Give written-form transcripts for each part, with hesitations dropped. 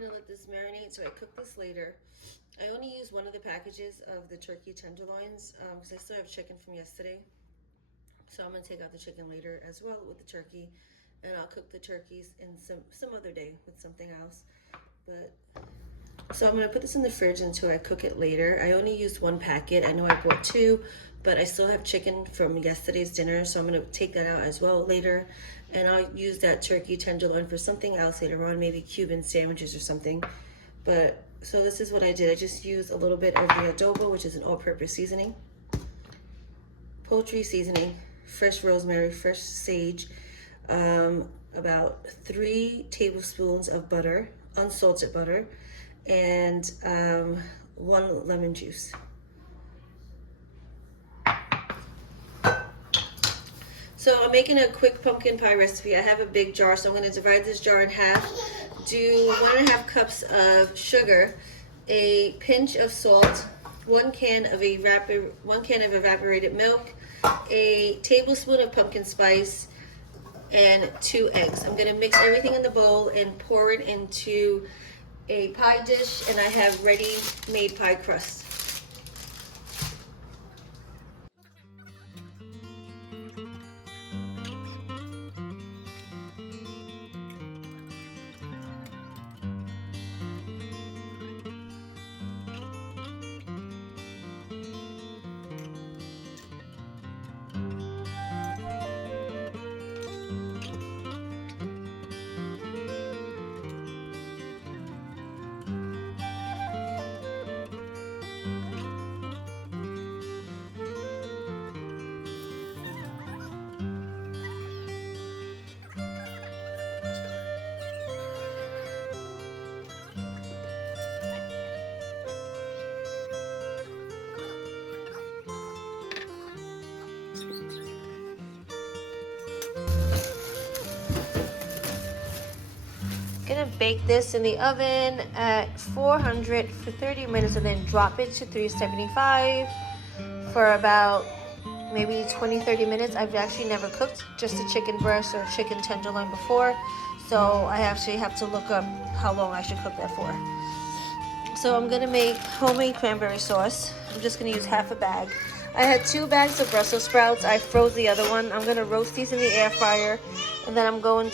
gonna let this marinate, so I cook this later. I only use one of the packages of the turkey tenderloins because I still have chicken from yesterday. So I'm gonna take out the chicken later as well with the turkey, and I'll cook the turkeys in some other day with something else. But so I'm gonna put this in the fridge until I cook it later. I only used one packet. I know I bought two, but I still have chicken from yesterday's dinner, so I'm gonna take that out as well later. And I'll use that turkey tenderloin for something else later on, maybe Cuban sandwiches or something. But so this is what I did. I just used a little bit of the adobo, which is an all-purpose seasoning, poultry seasoning, fresh rosemary, fresh sage, about 3 tablespoons of butter, unsalted butter, and 1 lemon juice. So I'm making a quick pumpkin pie recipe. I have a big jar, so I'm going to divide this jar in half. Do 1.5 cups of sugar, a pinch of salt, 1 can of evaporated milk, a tablespoon of pumpkin spice, and 2 eggs. I'm going to mix everything in the bowl and pour it into a pie dish, and I have ready-made pie crust. Gonna bake this in the oven at 400 for 30 minutes and then drop it to 375 for about maybe 20-30 minutes. I've actually never cooked just a chicken breast or chicken tenderloin before, so I actually have to look up how long I should cook that for. So I'm gonna make homemade cranberry sauce. I'm just gonna use half a bag. I had 2 bags of Brussels sprouts. I froze the other one. I'm gonna roast these in the air fryer, and then I'm gonna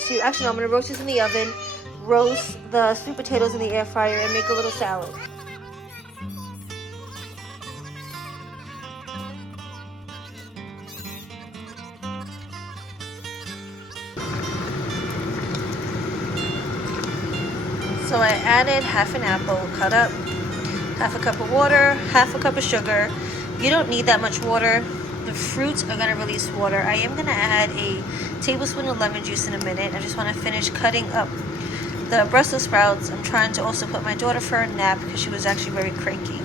roast these in the oven, roast the sweet potatoes in the air fryer, and make a little salad. So I added half an apple cut up, half a cup of water, half a cup of sugar. You don't need that much water. The fruits are gonna release water. I am gonna add a tablespoon of lemon juice in a minute. I just wanna finish cutting up the Brussels sprouts. I'm trying to also put my daughter for a nap because she was actually very cranky.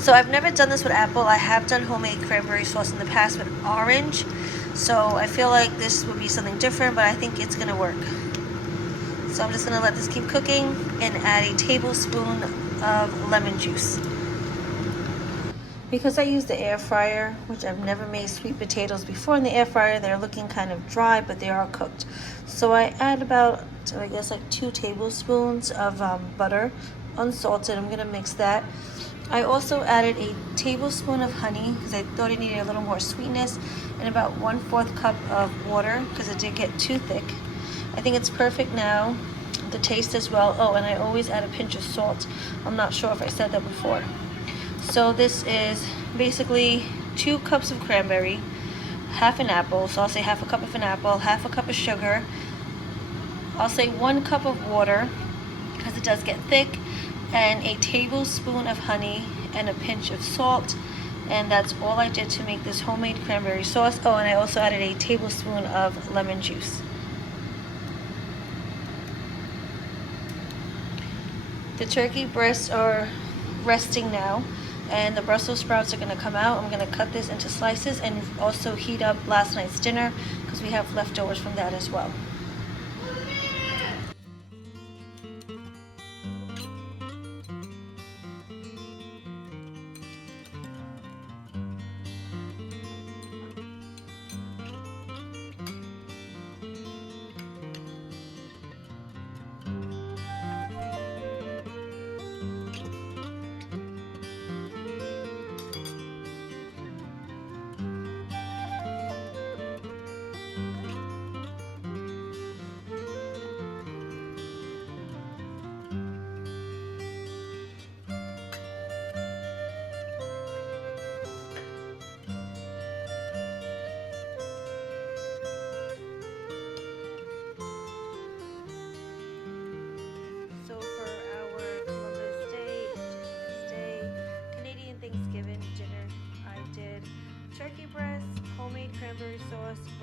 So I've never done this with apple. I have done homemade cranberry sauce in the past with orange. So I feel like this would be something different, but I think it's gonna work. So I'm just gonna let this keep cooking and add a tablespoon of lemon juice. Because I use the air fryer, which I've never made sweet potatoes before in the air fryer, they're looking kind of dry, but they are cooked. So I add about, I guess, like 2 tablespoons of butter, unsalted. I'm gonna mix that. I also added a tablespoon of honey because I thought it needed a little more sweetness, and about 1/4 cup of water because it did get too thick. I think it's perfect now. The taste as well. Oh, and I always add a pinch of salt. I'm not sure if I said that before. So this is basically 2 cups of cranberry, half an apple, so I'll say half a cup of an apple, half a cup of sugar, I'll say 1 cup of water because it does get thick, and a tablespoon of honey and a pinch of salt. And that's all I did to make this homemade cranberry sauce. Oh, and I also added a tablespoon of lemon juice. The turkey breasts are resting now, and the Brussels sprouts are going to come out. I'm going to cut this into slices and also heat up last night's dinner because we have leftovers from that as well.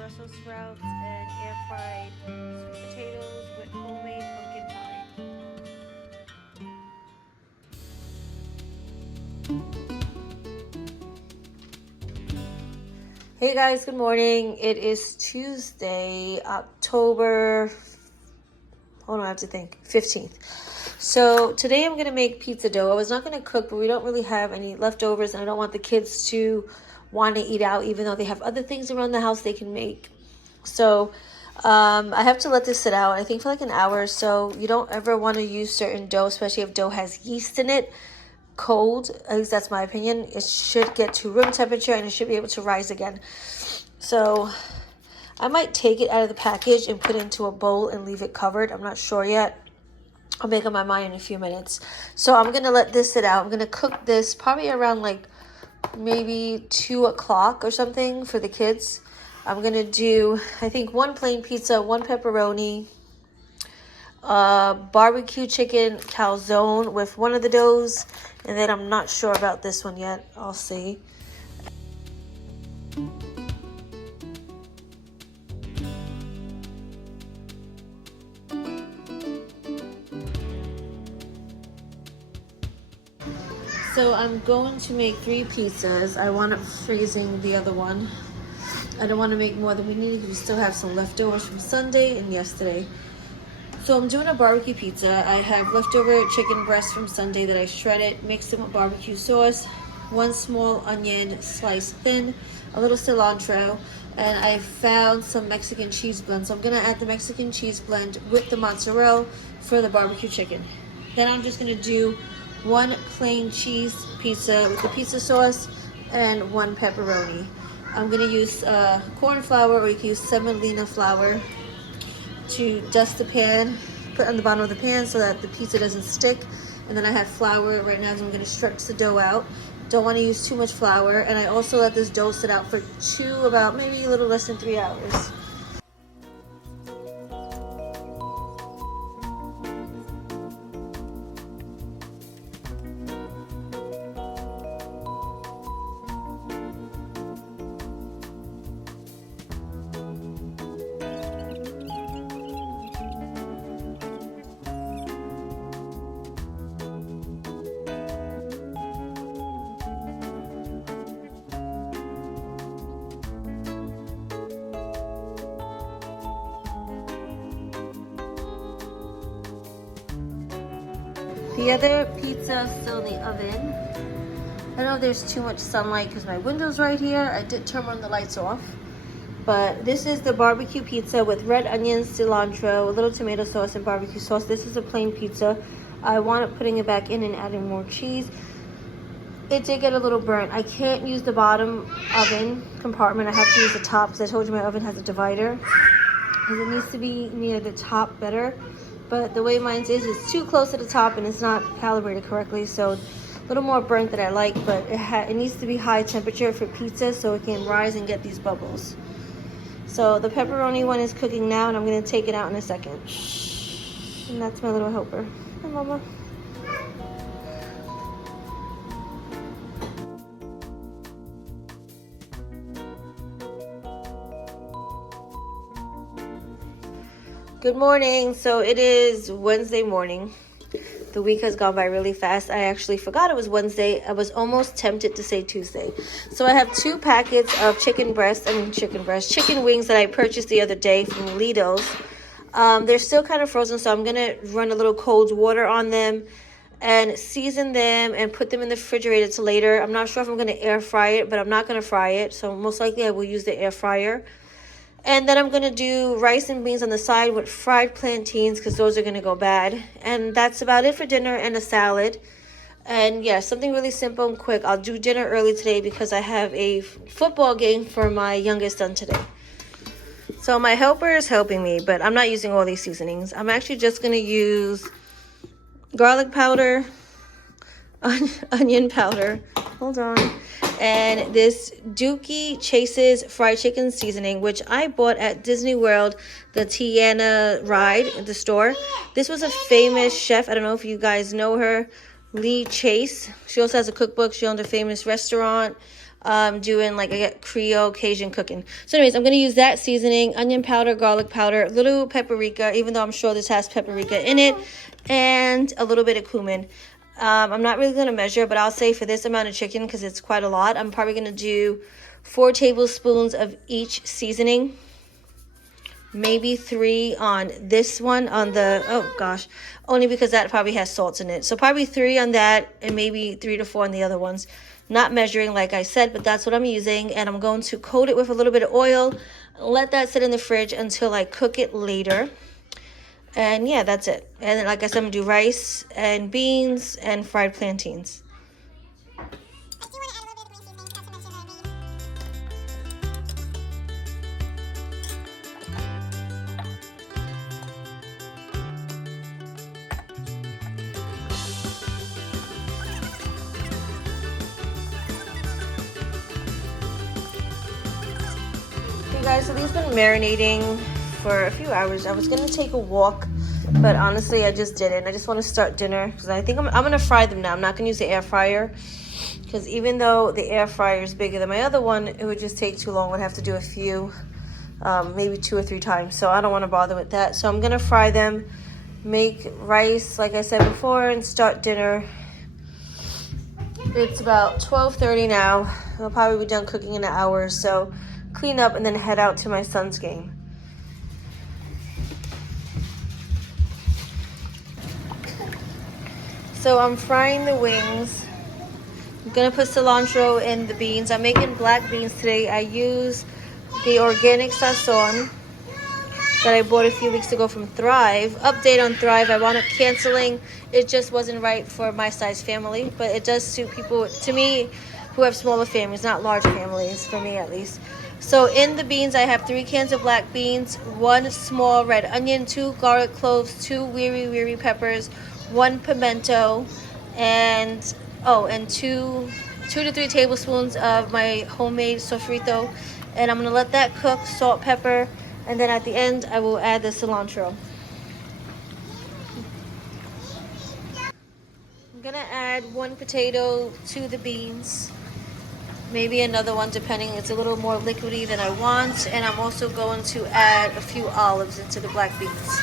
Brussels sprouts and air fried sweet potatoes with homemade pumpkin pie. Hey guys, good morning. It is Tuesday, October, hold on, I have to think, 15th. So today I'm going to make pizza dough. I was not going to cook, but we don't really have any leftovers, and I don't want the kids to want to eat out, even though they have other things around the house they can make. So I have to let this sit out, I think for like an hour or so. You don't ever want to use certain dough, especially if dough has yeast in it, cold. At least that's my opinion. It should get to room temperature and it should be able to rise again. So I might take it out of the package and put it into a bowl and leave it covered. I'm not sure yet. I'll make up my mind in a few minutes. So I'm going to let this sit out. I'm going to cook this probably around like maybe 2 o'clock or something for the kids. I'm going to do, I think, one plain pizza, one pepperoni, barbecue chicken calzone with one of the doughs, and then I'm not sure about this one yet. I'll see. So I'm going to make 3 pizzas. I wound up freezing the other one. I don't want to make more than we need because we still have some leftovers from Sunday and yesterday. So I'm doing a barbecue pizza. I have leftover chicken breast from Sunday that I shredded, mixed them with barbecue sauce, 1 small onion sliced thin, a little cilantro, and I found some Mexican cheese blend. So I'm going to add the Mexican cheese blend with the mozzarella for the barbecue chicken. Then I'm just going to do 1 plain cheese pizza with the pizza sauce and 1 pepperoni. I'm going to use corn flour, or you can use semolina flour, to dust the pan, put on the bottom of the pan so that the pizza doesn't stick. And then I have flour right now, so I'm going to stretch the dough out. Don't want to use too much flour. And I also let this dough sit out for about maybe a little less than 3 hours. The other pizza is still in the oven. I know there's too much sunlight because my window's right here. I did turn on the lights off. But this is the barbecue pizza with red onions, cilantro, a little tomato sauce, and barbecue sauce. This is a plain pizza. I wound up putting it back in and adding more cheese. It did get a little burnt. I can't use the bottom oven compartment. I have to use the top because I told you my oven has a divider. Because it needs to be near the top better. But the way mine is, it's too close to the top and it's not calibrated correctly. So a little more burnt than I like, but it needs to be high temperature for pizza so it can rise and get these bubbles. So the pepperoni one is cooking now, and I'm going to take it out in a second. And that's my little helper. Hi, Mama. Good morning. So it is Wednesday morning. The week has gone by really fast. I actually forgot it was Wednesday. I was almost tempted to say Tuesday. So I have 2 packets of chicken wings that I purchased the other day from Lidl's. They're still kind of frozen, so I'm going to run a little cold water on them and season them and put them in the refrigerator till later. I'm not sure if I'm going to air fry it, but I'm not going to fry it. So most likely I will use the air fryer. And then I'm going to do rice and beans on the side with fried plantains because those are going to go bad. And that's about it for dinner, and a salad. And yeah, something really simple and quick. I'll do dinner early today because I have a football game for my youngest son today. So my helper is helping me, but I'm not using all these seasonings. I'm actually just going to use garlic powder, onion powder. Hold on. And this Dookie Chase's fried chicken seasoning, which I bought at Disney World, the Tiana ride at the store. This was a famous chef. I don't know if you guys know her, Lee Chase. She also has a cookbook. She owned a famous restaurant. doing like I get Creole Cajun cooking. So anyways, I'm going to use that seasoning, onion powder, garlic powder, little paprika, even though I'm sure this has paprika in it, and a little bit of cumin. I'm not really going to measure, but I'll say for this amount of chicken, because it's quite a lot, I'm probably going to do 4 tablespoons of each seasoning. Maybe 3 on this one, on the, oh gosh, only because that probably has salt in it. So probably 3 on that, and maybe 3 to 4 on the other ones. Not measuring like I said, but that's what I'm using. And I'm going to coat it with a little bit of oil, let that sit in the fridge until I cook it later. And yeah, that's it. And then, like I said, I'm gonna do rice and beans and fried plantains. Okay guys, so these been marinating for a few hours. I was gonna take a walk, but honestly I just didn't. I just want to start dinner because I think I'm gonna fry them now. I'm not gonna use the air fryer because even though the air fryer is bigger than my other one, it would just take too long. I'd have to do a few, maybe 2 or 3 times, so I don't want to bother with that. So I'm gonna fry them, make rice like I said before, and start dinner. It's about 12:30 now. I'll probably be done cooking in an hour or so. Clean up and then head out to my son's game. So I'm frying the wings. I'm gonna put cilantro in the beans. I'm making black beans today. I use the organic sazon that I bought a few weeks ago from Thrive. Update on Thrive, I wound up canceling. It just wasn't right for my size family, but it does suit people, to me, who have smaller families, not large families, for me at least. So in the beans, I have 3 cans of black beans, 1 small red onion, 2 garlic cloves, 2 wiri peppers, 1 pimento, and 2 to 3 tablespoons of my homemade sofrito. And I'm gonna let that cook, salt, pepper, and then at the end, I will add the cilantro. I'm gonna add 1 potato to the beans. Maybe another one depending, it's a little more liquidy than I want. And I'm also going to add a few olives into the black beans.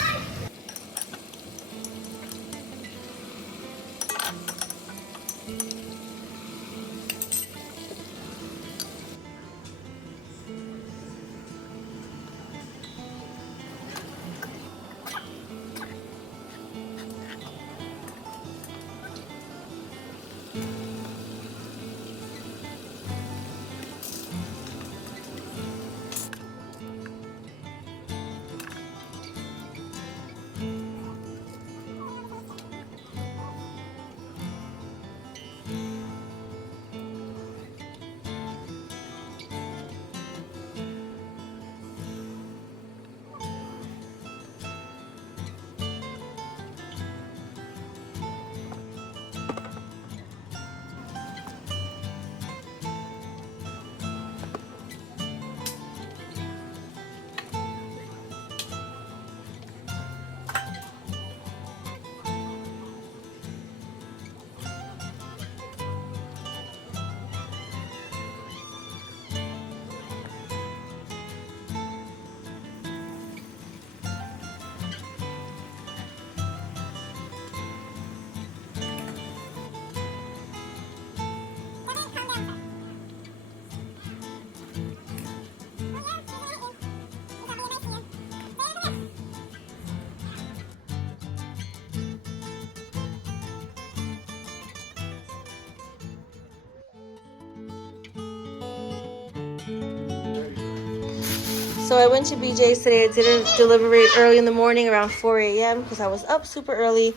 So I went to BJ's today. I didn't deliver it early in the morning around 4 a.m. because I was up super early.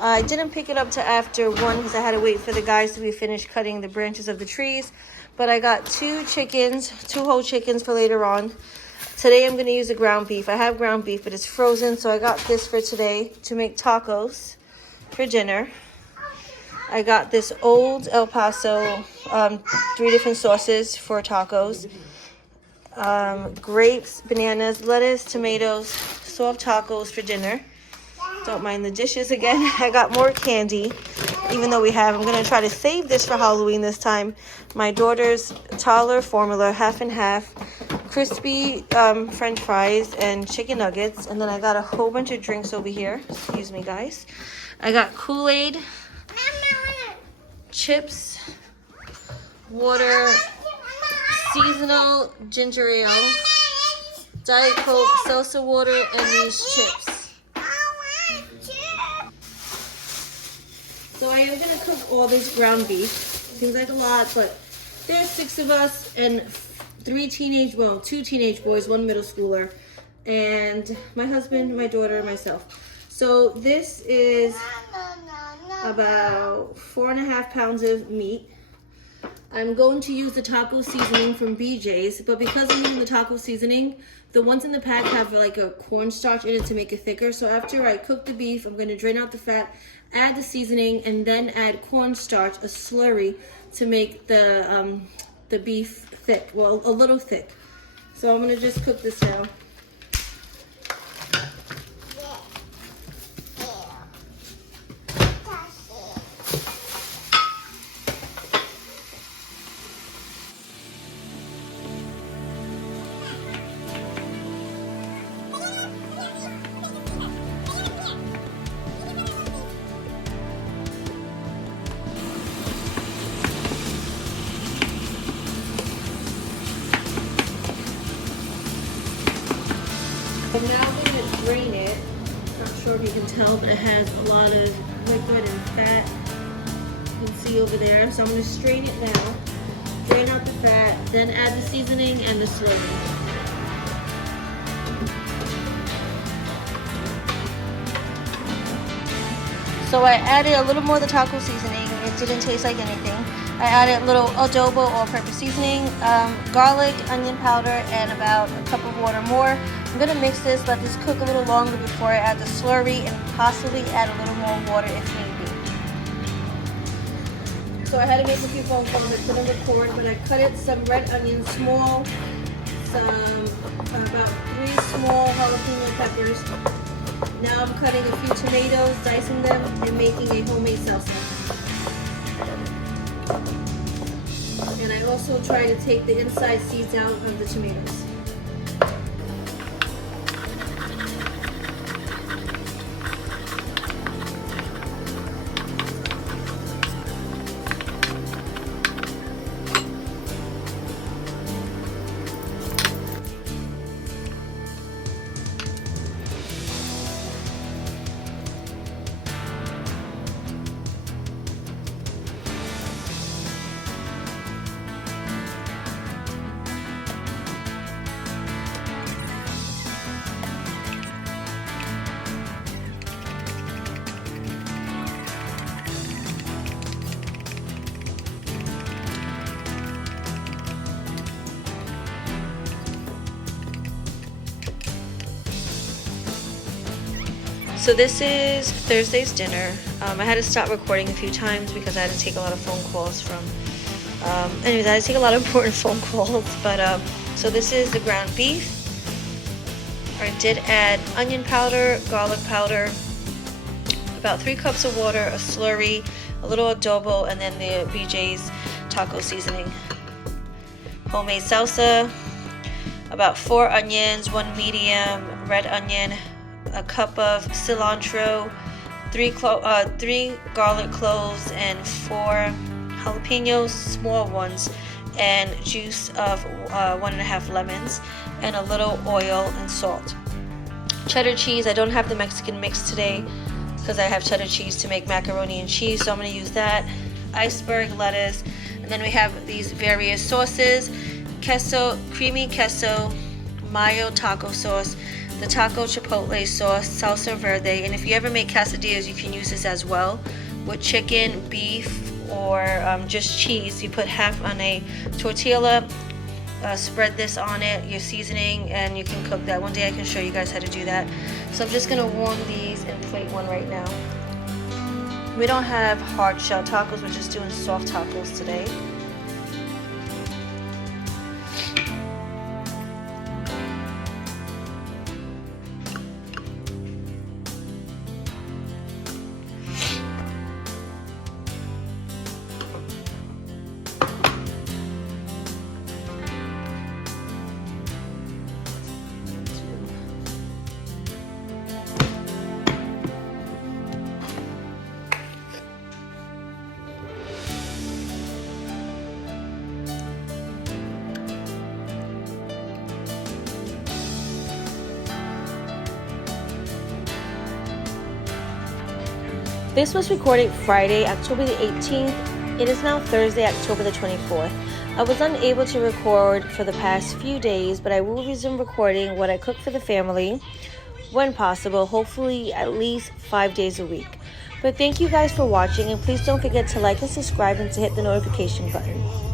I didn't pick it up till after 1 because I had to wait for the guys to be finished cutting the branches of the trees. But I got 2 chickens, 2 whole chickens for later on. Today I'm going to use the ground beef. I have ground beef, but it's frozen, so I got this for today to make tacos for dinner. I got this old El Paso, 3 different sauces for tacos. Grapes, bananas, lettuce, tomatoes, soft tacos for dinner. Don't mind the dishes again. I got more candy. even though we have. I'm going to try to save this for Halloween this time. My daughter's toddler formula, half and half, crispy French fries, and chicken nuggets. And then I got a whole bunch of drinks over here. Excuse me, guys. I got Kool-Aid, chips, water, seasonal ginger ale, Diet Coke, salsa water, and these chips. So I am going to cook all this ground beef. Seems like a lot, but there's 6 of us and 2 teenage boys, 1 middle schooler, and my husband, my daughter, and myself. So this is about 4.5 pounds of meat. I'm going to use the taco seasoning from BJ's, but because I'm using the taco seasoning, the ones in the pack have like a cornstarch in it to make it thicker. So after I cook the beef, I'm going to drain out the fat, add the seasoning, and then add cornstarch, a slurry, to make the beef thick, well, a little thick. So I'm going to just cook this now. I'm now going to drain it. Not sure if you can tell, but it has a lot of liquid and fat. You can see over there. So I'm going to strain it now. Drain out the fat, then add the seasoning and the slurry. So I added a little more of the taco seasoning. It didn't taste like anything. I added a little adobo all-purpose seasoning, garlic, onion powder, and about a cup of water more. I'm going to mix this, let this cook a little longer before I add the slurry, and possibly add a little more water if need be. So I had to make a few phone calls. I couldn't record, but I cut it some red onions small, about 3 small jalapeno peppers. Now I'm cutting a few tomatoes, dicing them, and making a homemade salsa. And I also try to take the inside seeds out of the tomatoes. So this is Thursday's dinner. I had to stop recording a few times because I had to take a lot of phone calls from, anyways, I had to take a lot of important phone calls, but, so this is the ground beef. I did add onion powder, garlic powder, about 3 cups of water, a slurry, a little adobo, and then the BJ's taco seasoning. Homemade salsa, about 4 onions, 1 medium red onion, a cup of cilantro, 3 garlic cloves, and 4 jalapenos, small ones, and juice of 1.5 lemons, and a little oil and salt. Cheddar cheese. I don't have the Mexican mix today because I have cheddar cheese to make macaroni and cheese, so I'm going to use that. Iceberg lettuce, and then we have these various sauces: queso, creamy queso, mayo taco sauce, the taco chipotle sauce, salsa verde, and if you ever make quesadillas, you can use this as well with chicken, beef, or just cheese. You put half on a tortilla, spread this on it, your seasoning, and you can cook that. One day I can show you guys how to do that. So I'm just going to warm these and plate one right now. We don't have hard shell tacos, we're just doing soft tacos today. This was recorded Friday, October the 18th. It is now Thursday, October the 24th. I was unable to record for the past few days, but I will resume recording what I cook for the family when possible, hopefully at least 5 days a week. But thank you guys for watching, and please don't forget to like and subscribe and to hit the notification button.